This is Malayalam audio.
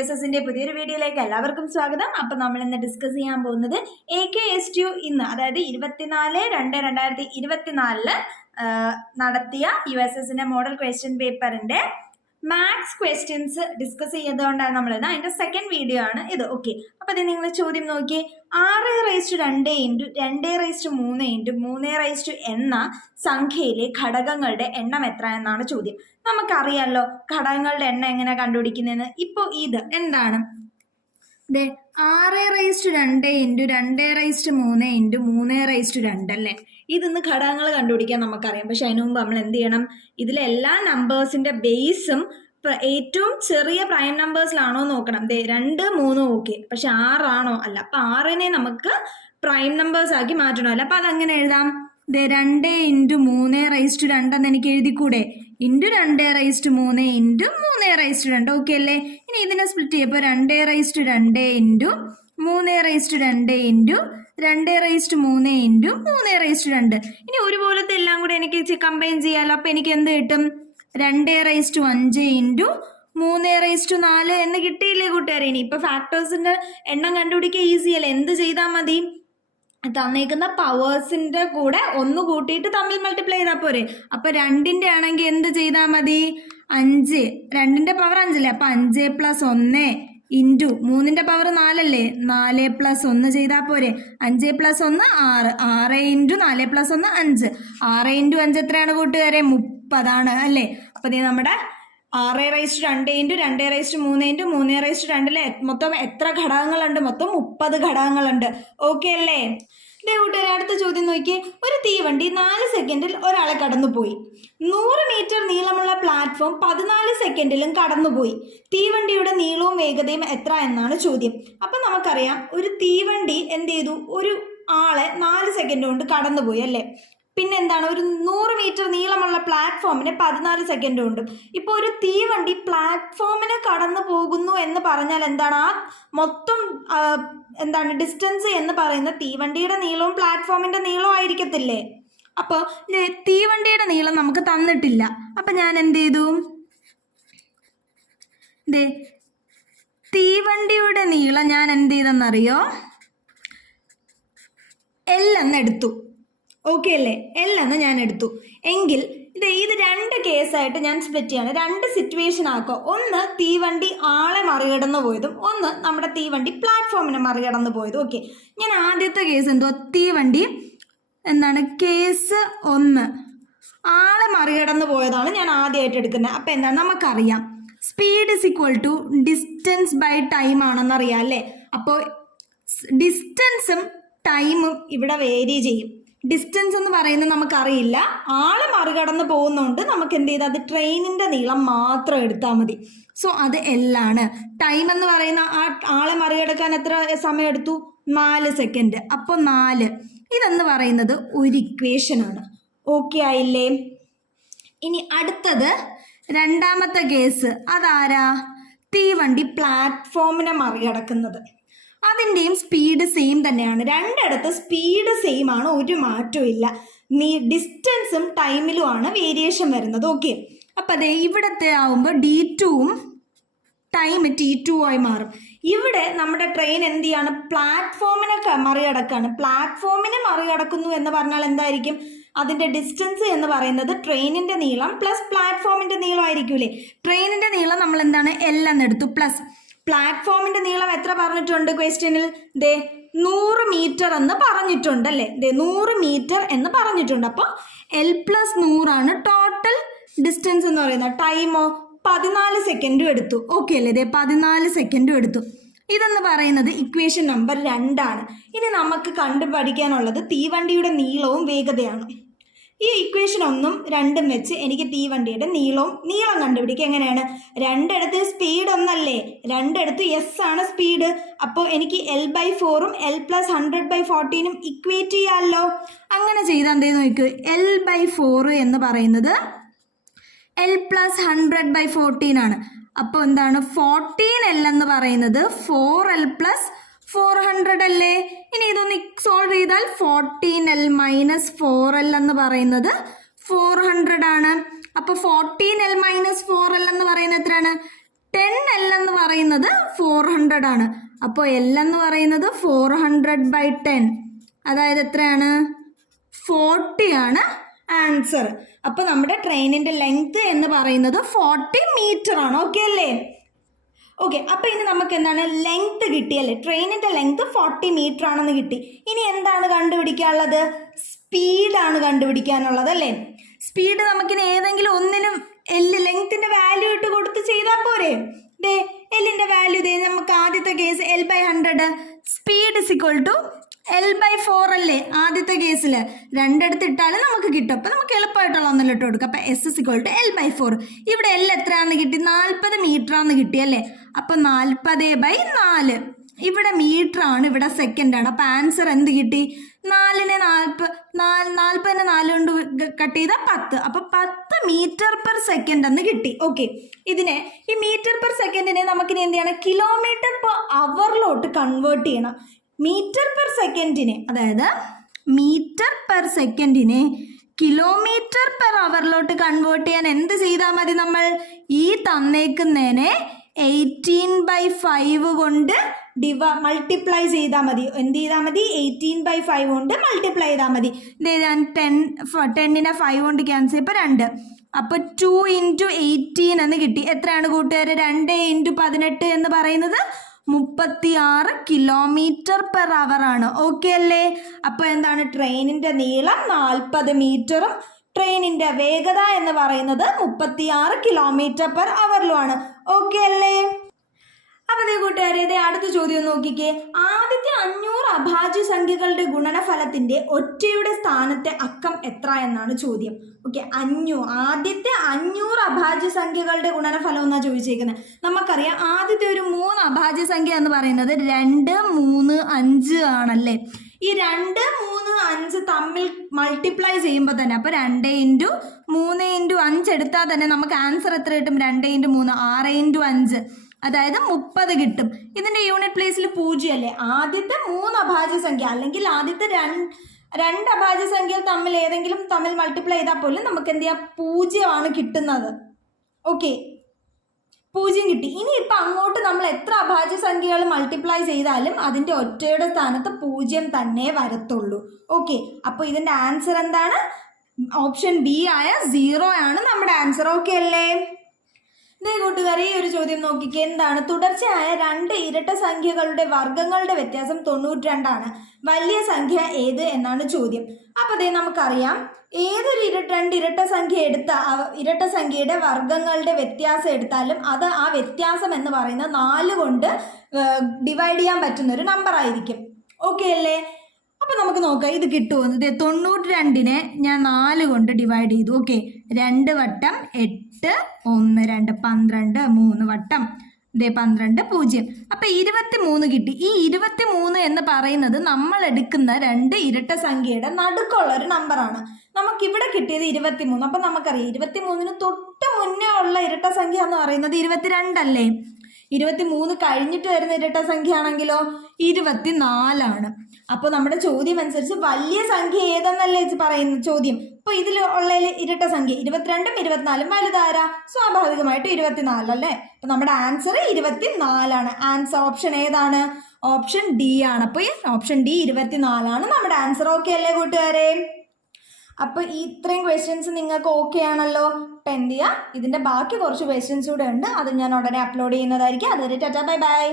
USSന്റെ പുതിയൊരു വീഡിയോയിലേക്ക് എല്ലാവർക്കും സ്വാഗതം. അപ്പോൾ നമ്മൾ ഇന്ന് ഡിസ്കസ് ചെയ്യാൻ പോകുന്നത് AKSTU ഇന്ന് അതായത് 24/2/2024 നടത്തിയ USSന്റെ മോഡൽ ക്വസ്റ്റ്യൻ പേപ്പറിന്റെ മാത്സ് ക്വസ്റ്റ്യൻസ് ഡിസ്കസ് ചെയ്തുകൊണ്ടാണ് നമ്മളിന്ന് അതിന്റെ സെക്കൻഡ് വീഡിയോ ആണ് ഇത്. ഓക്കെ, അപ്പൊ അത് നിങ്ങൾ ചോദ്യം നോക്കി 6/2 × 2/3 × 3 എന്ന സംഖ്യയിലെ ഘടകങ്ങളുടെ എണ്ണം എത്ര എന്നാണ് ചോദ്യം. നമുക്കറിയാലോ ഘടകങ്ങളുടെ എണ്ണം എങ്ങനെ കണ്ടുപിടിക്കുന്നതെന്ന്. ഇപ്പോൾ ഇത് എന്താണ്? 6/2 × 2/3 × 3/2 അല്ലേ? ഇതിന്ന് ഘടകങ്ങൾ കണ്ടുപിടിക്കാൻ നമുക്കറിയാം. പക്ഷെ അതിനു മുമ്പ് നമ്മൾ എന്ത് ചെയ്യണം? ഇതിലെ എല്ലാ നമ്പേഴ്സിന്റെ ബേസും ഏറ്റവും ചെറിയ പ്രൈം നമ്പേഴ്സിലാണോ നോക്കണം. 2, 3 ഓക്കെ, പക്ഷെ 6 ആണോ? അല്ല. അപ്പൊ 6നെ നമുക്ക് പ്രൈം നമ്പേഴ്സ് ആക്കി മാറ്റണമല്ലോ. അപ്പൊ അതെങ്ങനെ എഴുതാം? 2 × 3/2 എന്ന് എനിക്ക് എഴുതിക്കൂടെ? × 2/3 × 3/2 ഓക്കെ അല്ലേ? ഇനി ഇതിനെ സ്പ്ലിറ്റ് ചെയ്യപ്പോ 2/2 × 3/2 × 2/3 ഇനി ഒരുപോലത്തെ എല്ലാം കൂടെ എനിക്ക് കമ്പൈൻ ചെയ്യാലോ. അപ്പൊ എനിക്ക് എന്ത് കിട്ടും? 2/5 × 3/4 എന്ന് കിട്ടിയില്ലേ കൂട്ടുകാരെ? ഇനി ഇപ്പൊ ഫാക്ടേഴ്സിന്റെ എണ്ണം കണ്ടുപിടിക്കാൻ ഈസി അല്ലേ? എന്ത് ചെയ്താൽ മതി? തന്നേക്കുന്ന പവേഴ്സിന്റെ കൂടെ 1 കൂട്ടിയിട്ട് തമ്മിൽ മൾട്ടിപ്ലൈ ചെയ്താൽ പോരെ. അപ്പൊ 2ന്റെ ആണെങ്കിൽ എന്ത് ചെയ്താൽ മതി? 5. 2ന്റെ പവർ 5 അല്ലേ? അപ്പൊ 5 + 1 × 3ന്റെ പവർ 4 അല്ലേ? 4 + 1 ചെയ്താൽ പോരെ. 5 + 1 6. 6 × 4 + 1 5. 6 × 5 എത്രയാണ് കൂട്ടുകാരെ? 30 അല്ലേ? അപ്പൊ നമ്മുടെ 6/2 × 2/3 × 3/2 മൊത്തം എത്ര ഘടകങ്ങളുണ്ട്? മൊത്തം 30 ഘടകങ്ങളുണ്ട്. ഓക്കെ അല്ലേ? കൂട്ടുകാരെ, അടുത്ത ചോദ്യം നോക്കി. ഒരു തീവണ്ടി 4 സെക്കൻഡിൽ ഒരാളെ കടന്നുപോയി. 100 മീറ്റർ നീളമുള്ള പ്ലാറ്റ്ഫോം 14 സെക്കൻഡിലും കടന്നുപോയി. തീവണ്ടിയുടെ നീളവും വേഗതയും എത്ര എന്നാണ് ചോദ്യം. അപ്പൊ നമുക്കറിയാം ഒരു തീവണ്ടി എന്ത് ചെയ്തു? ഒരു ആളെ 4 സെക്കൻഡ് കൊണ്ട് കടന്നുപോയി അല്ലേ? പിന്നെന്താണ്? ഒരു 100 മീറ്റർ നീളമുള്ള പ്ലാറ്റ്ഫോമിന് 14 സെക്കൻഡ് ഉണ്ട്. ഇപ്പോൾ ഒരു തീവണ്ടി പ്ലാറ്റ്ഫോമിന് കടന്നു പോകുന്നു എന്ന് പറഞ്ഞാൽ എന്താണ്? ആ മൊത്തം എന്താണ് ഡിസ്റ്റൻസ് എന്ന് പറയുന്ന തീവണ്ടിയുടെ നീളവും പ്ലാറ്റ്ഫോമിന്റെ നീളവും ആയിരിക്കത്തില്ലേ? അപ്പോൾ തീവണ്ടിയുടെ നീളം നമുക്ക് തന്നിട്ടില്ല. അപ്പൊ ഞാൻ എന്ത് ചെയ്തു? തീവണ്ടിയുടെ നീളം ഞാൻ എന്ത് ചെയ്തെന്നറിയോ? L എന്ന് എടുത്തു. ഓക്കെ അല്ലേ? L എന്ന് ഞാൻ എടുത്തു. എങ്കിൽ ഇത് 2 കേസായിട്ട് ഞാൻ സ്പ്ലിറ്റ് ചെയ്യാണ്. 2 സിറ്റുവേഷൻ ആക്കോ. ഒന്ന് തീവണ്ടി ആളെ മറികടന്നു പോയതും ഒന്ന് നമ്മുടെ തീവണ്ടി പ്ലാറ്റ്ഫോമിനെ മറികടന്നു പോയതും. ഓക്കെ, ഞാൻ ആദ്യത്തെ കേസ് എന്തോ തീവണ്ടി എന്താണ്? കേസ് 1 ആളെ മറികടന്നു പോയതാണ് ഞാൻ ആദ്യമായിട്ട് എടുക്കുന്നത്. അപ്പൊ എന്താണ്? നമുക്കറിയാം സ്പീഡ് = ഡിസ്റ്റൻസ് ബൈ ടൈം ആണെന്നറിയാം അല്ലേ? അപ്പോൾ ഡിസ്റ്റൻസും ടൈമും ഇവിടെ വേരി ചെയ്യും. ഡിസ്റ്റൻസ് എന്ന് പറയുന്നത് നമുക്കറിയില്ല. ആളെ മറികടന്ന് പോകുന്നതുകൊണ്ട് നമുക്ക് എന്ത് ചെയ്താൽ അത് ട്രെയിനിന്റെ നീളം മാത്രം എടുത്താൽ മതി. സോ അത് L ആണ്. ടൈം എന്ന് പറയുന്ന ആ ആളെ മറികടക്കാൻ എത്ര സമയം എടുത്തു? 4 സെക്കൻഡ്. അപ്പോൾ 4 ഇതെന്ന് പറയുന്നത് ഒരു ഇക്വേഷൻ ആണ്. ഓക്കെ ആയില്ലേ? ഇനി അടുത്തത് രണ്ടാമത്തെ കേസ്. അതാരാ? തീവണ്ടി പ്ലാറ്റ്ഫോമിനെ മറികടക്കുന്നത്. അതിൻ്റെയും സ്പീഡ് സെയിം തന്നെയാണ്. രണ്ടിടത്ത് സ്പീഡ് സെയിം ആണ്, ഒരു മാറ്റവും ഇല്ല. ഡിസ്റ്റൻസും ടൈമിലുമാണ് വേരിയേഷൻ വരുന്നത്. ഓക്കെ, അപ്പം അതെ ഇവിടത്തെ ആവുമ്പോൾ D2ഉം ടൈം T2 ആയി മാറും. ഇവിടെ നമ്മുടെ ട്രെയിൻ എന്ത് ചെയ്യാണ്? പ്ലാറ്റ്ഫോമിനെ മറികടക്കാണ്. പ്ലാറ്റ്ഫോമിനെ മറികടക്കുന്നു എന്ന് പറഞ്ഞാൽ എന്തായിരിക്കും? അതിൻ്റെ ഡിസ്റ്റൻസ് എന്ന് പറയുന്നത് ട്രെയിനിൻ്റെ നീളം പ്ലസ് പ്ലാറ്റ്ഫോമിൻ്റെ നീളം ആയിരിക്കൂലേ? ട്രെയിനിൻ്റെ നീളം നമ്മൾ എന്താണ്? L എന്നെടുത്തു. പ്ലസ് പ്ലാറ്റ്ഫോമിന്റെ നീളം എത്ര പറഞ്ഞിട്ടുണ്ട് ക്വസ്റ്റ്യനിൽ? 100 മീറ്റർ എന്ന് പറഞ്ഞിട്ടുണ്ട് അല്ലേ? 100 മീറ്റർ എന്ന് പറഞ്ഞിട്ടുണ്ട്. അപ്പോൾ L + 100 ആണ് ടോട്ടൽ ഡിസ്റ്റൻസ് എന്ന് പറയുന്നത്. ടൈമോ 14 സെക്കൻഡും എടുത്തു. ഓക്കെ അല്ലേ? 14 സെക്കൻഡും എടുത്തു. ഇതെന്ന് പറയുന്നത് ഇക്വേഷൻ നമ്പർ 2 ആണ്. ഇനി നമുക്ക് കണ്ടുപഠിക്കാനുള്ളത് തീവണ്ടിയുടെ നീളവും വേഗതയാണ്. ഈ ഇക്വേഷൻ 1ഉം 2ഉം വെച്ച് എനിക്ക് തീവണ്ടിയുടെ നീളം കണ്ടുപിടിക്കുക. എങ്ങനെയാണ്? രണ്ടിടത്ത് സ്പീഡ് ഒന്നല്ലേ? രണ്ടിടത്ത് S ആണ് സ്പീഡ്. അപ്പോൾ എനിക്ക് L/4ഉം L + 100/14ഉം ഇക്വേറ്റ് ചെയ്യാമല്ലോ. അങ്ങനെ ചെയ്താൽ എന്തേന്ന് നോക്കൂ. L/4 എന്ന് പറയുന്നത് L + 100/14 ആണ്. അപ്പോൾ എന്താണ്? 14L എന്ന് പറയുന്നത് 4L + 400 അല്ലേ? ഇനി ഇതൊന്ന് സോൾവ് ചെയ്താൽ 14L - 4L എന്ന് പറയുന്നത് 400 ആണ്. അപ്പൊ 14L - 4L എന്ന് പറയുന്നത് എത്രയാണ്? 10L എന്ന് പറയുന്നത് 400 ആണ്. അപ്പോൾ L എന്ന് പറയുന്നത് 400/10, അതായത് എത്രയാണ്? 40 ആണ് ആൻസർ. അപ്പോൾ നമ്മുടെ ട്രെയിനിൻ്റെ ലെങ്ത് എന്ന് പറയുന്നത് 40 മീറ്റർ ആണ്. ഓക്കെ അല്ലേ? ഓക്കെ, അപ്പോൾ ഇനി നമുക്ക് എന്താണ് ലെങ്ത് കിട്ടിയല്ലേ? ട്രെയിനിൻ്റെ ലെങ്ത് 40 മീറ്റർ ആണെന്ന് കിട്ടി. ഇനി എന്താണ് കണ്ടുപിടിക്കാനുള്ളത്? സ്പീഡാണ് കണ്ടുപിടിക്കാനുള്ളത് അല്ലേ? സ്പീഡ് നമുക്കിനി ഏതെങ്കിലും ഒന്നിനും ലെങ്ത്തിൻ്റെ വാല്യൂ ഇട്ട് കൊടുത്ത് ചെയ്താൽ പോരെ? ദേ എല്ലിൻ്റെ വാല്യൂ ദേ നമുക്ക് ആദ്യത്തെ കേസ് L/100, സ്പീഡ് = L/4 അല്ലേ ആദ്യത്തെ കേസിൽ? രണ്ടിടത്ത് ഇട്ടാലും നമുക്ക് കിട്ടും. അപ്പം നമുക്ക് എളുപ്പമായിട്ടുള്ള ഒന്നിൽ ഇട്ട് കൊടുക്കാം. അപ്പം S = L/4. ഇവിടെ L എത്രയാണെന്ന് കിട്ടി? 40 മീറ്റർ ആണെന്ന് കിട്ടി അല്ലേ? അപ്പം 40/4. ഇവിടെ മീറ്റർ ആണ്, ഇവിടെ സെക്കൻഡ് ആണ്. അപ്പം ആൻസർ എന്ത് കിട്ടി? 4നെ 4 കൊണ്ട് കട്ട് ചെയ്താൽ 10. അപ്പം 10 മീറ്റർ/സെക്കൻഡ് എന്ന് കിട്ടി. ഓക്കെ, ഇതിനെ ഈ മീറ്റർ/സെക്കൻഡിനെ നമുക്കിനി എന്ത് ചെയ്യണം? km/hലോട്ട് കൺവേർട്ട് ചെയ്യണം. മീറ്റർ/സെക്കൻഡിനെ, അതായത് മീറ്റർ/സെക്കൻഡിനെ km/hലോട്ട് കൺവേർട്ട് ചെയ്യാൻ എന്ത് ചെയ്താൽ മതി? നമ്മൾ ഈ തന്നേക്കുന്നതിനെ 18/5 കൊണ്ട് മൾട്ടിപ്ലൈ ചെയ്താൽ മതി. എന്ത് ചെയ്താൽ മതി? 18/5 കൊണ്ട് മൾട്ടിപ്ലൈ ചെയ്താൽ മതി. ഞാൻ 10നെ 5 കൊണ്ട് ക്യാൻസൽ ചെയ്യുമ്പോൾ 2. അപ്പോൾ 2 × 18 എന്ന് കിട്ടി. എത്രയാണ് കൂട്ടുകാരെ? 2 × 18 എന്ന് പറയുന്നത് 36 km/h ആണ്. ഓക്കെ അല്ലേ? അപ്പോൾ എന്താണ്? ട്രെയിനിൻ്റെ നീളം 40 മീറ്ററും ട്രെയിനിൻ്റെ വേഗത എന്ന് പറയുന്നത് 36 km/hലുമാണ്. ഓക്കെ അല്ലേ? അപ്പോൾ അതേ കൂട്ടുകാരെ, ഇതേ അടുത്ത ചോദ്യം നോക്കിക്കേ. ആദ്യത്തെ 500 അഭാജ്യ സംഖ്യകളുടെ ഗുണനഫലത്തിൻ്റെ ഒറ്റയുടെ സ്ഥാനത്തെ അക്കം എത്ര എന്നാണ് ചോദ്യം. ഓക്കെ, ആദ്യത്തെ 500 അഭാജ്യ സംഖ്യകളുടെ ഗുണനഫലം എന്നാണ് ചോദിച്ചേക്കുന്നത്. നമുക്കറിയാം ആദ്യത്തെ ഒരു 3 അഭാജ്യ സംഖ്യ എന്ന് പറയുന്നത് 2, 3, 5 ആണല്ലേ? ഈ 2, 3, 5 തമ്മിൽ മൾട്ടിപ്ലൈ ചെയ്യുമ്പോൾ തന്നെ, അപ്പോൾ 2 × 3 × 5 എടുത്താൽ തന്നെ നമുക്ക് ആൻസർ എത്ര കിട്ടും? 2 × 3 6 × 5, അതായത് 30 കിട്ടും. ഇതിൻ്റെ യൂണിറ്റ് പ്ലേസിൽ 0 അല്ലേ? ആദ്യത്തെ 3 അഭാജ്യ സംഖ്യ അല്ലെങ്കിൽ ആദ്യത്തെ 2 അഭാജ്യ സംഖ്യകൾ തമ്മിൽ മൾട്ടിപ്ലൈ ചെയ്താൽ പോലും നമുക്ക് എന്ത് ചെയ്യാം? 0 ആണ് കിട്ടുന്നത്. ഓക്കെ, 0 കിട്ടി. ഇനി ഇപ്പം അങ്ങോട്ട് നമ്മൾ എത്ര അഭാജ്യ സംഖ്യകൾ മൾട്ടിപ്ലൈ ചെയ്താലും അതിൻ്റെ ഒറ്റയുടെ സ്ഥാനത്ത് 0 തന്നെ വരത്തുള്ളൂ. ഓക്കെ, അപ്പോൾ ഇതിൻ്റെ ആൻസർ എന്താണ്? ഓപ്ഷൻ ബി ആയ 0 ആണ് നമ്മുടെ ആൻസർ. ഓക്കെ അല്ലേ? ഇതേ കൂട്ടുകാരെ, ഈ ഒരു ചോദ്യം നോക്കിക്കേ. എന്താണ്? തുടർച്ചയായ 2 ഇരട്ട സംഖ്യകളുടെ വർഗ്ഗങ്ങളുടെ വ്യത്യാസം 92 ആണ്. വലിയ സംഖ്യ ഏത് എന്നാണ് ചോദ്യം. അപ്പോൾ അതേ നമുക്കറിയാം, ഏതൊരു 2 ഇരട്ട സംഖ്യയുടെ വർഗ്ഗങ്ങളുടെ വ്യത്യാസം എടുത്താലും അത് ആ വ്യത്യാസം എന്ന് പറയുന്നത് 4 കൊണ്ട് ഡിവൈഡ് ചെയ്യാൻ പറ്റുന്ന ഒരു നമ്പർ ആയിരിക്കും. ഓക്കെ അല്ലേ? അപ്പോൾ നമുക്ക് നോക്കാം ഇത് കിട്ടുമോ. 92നെ ഞാൻ 4 കൊണ്ട് ഡിവൈഡ് ചെയ്തു. ഓക്കെ, 2 വട്ടം 8, 1, 2, 12, 3 വട്ടം 12, 0. അപ്പോൾ 23 കിട്ടി. ഈ 23 എന്ന് പറയുന്നത് നമ്മൾ എടുക്കുന്ന 2 ഇരട്ട സംഖ്യയുടെ നടുക്കുള്ള ഒരു നമ്പറാണ്. നമുക്കിവിടെ കിട്ടിയത് 23. അപ്പം നമുക്കറിയാം 23ന് തൊട്ട് മുന്നേ ഉള്ള ഇരട്ട സംഖ്യ എന്ന് പറയുന്നത് 22 അല്ലേ? 23 കഴിഞ്ഞിട്ട് വരുന്ന ഇരട്ട സംഖ്യ ആണെങ്കിലോ 24 ആണ്. അപ്പോൾ നമ്മുടെ ചോദ്യം അനുസരിച്ച് വലിയ സംഖ്യ ഏതെന്നല്ലേ പറയുന്ന ചോദ്യം. അപ്പോൾ ഇതിൽ ഉള്ള ഇരട്ട സംഖ്യ 22ഉം 24ഉം വലുതാരാ? സ്വാഭാവികമായിട്ട് 24 അല്ലേ? അപ്പോൾ നമ്മുടെ ആൻസർ 24 ആണ്. ആൻസർ ഓപ്ഷൻ ഏതാണ്? ഓപ്ഷൻ ഡി ആണ്. അപ്പോൾ ഓപ്ഷൻ ഡി 24 ആണ് നമ്മുടെ ആൻസർ. ഓക്കെ അല്ലേ കൂട്ടുകാരെ? അപ്പോൾ ഈ ഇത്രയും ക്വസ്റ്റ്യൻസ് നിങ്ങൾക്ക് ഓക്കെ ആണല്ലോ? അപ്പം എന്ത് ചെയ്യുക, ഇതിൻ്റെ ബാക്കി കുറച്ച് ക്വസ്റ്റ്യൻസ് കൂടെ ഉണ്ട്, അത് ഞാൻ ഉടനെ അപ്ലോഡ് ചെയ്യുന്നതായിരിക്കും. അതുവരെ ടാറ്റാ ബൈ ബൈ.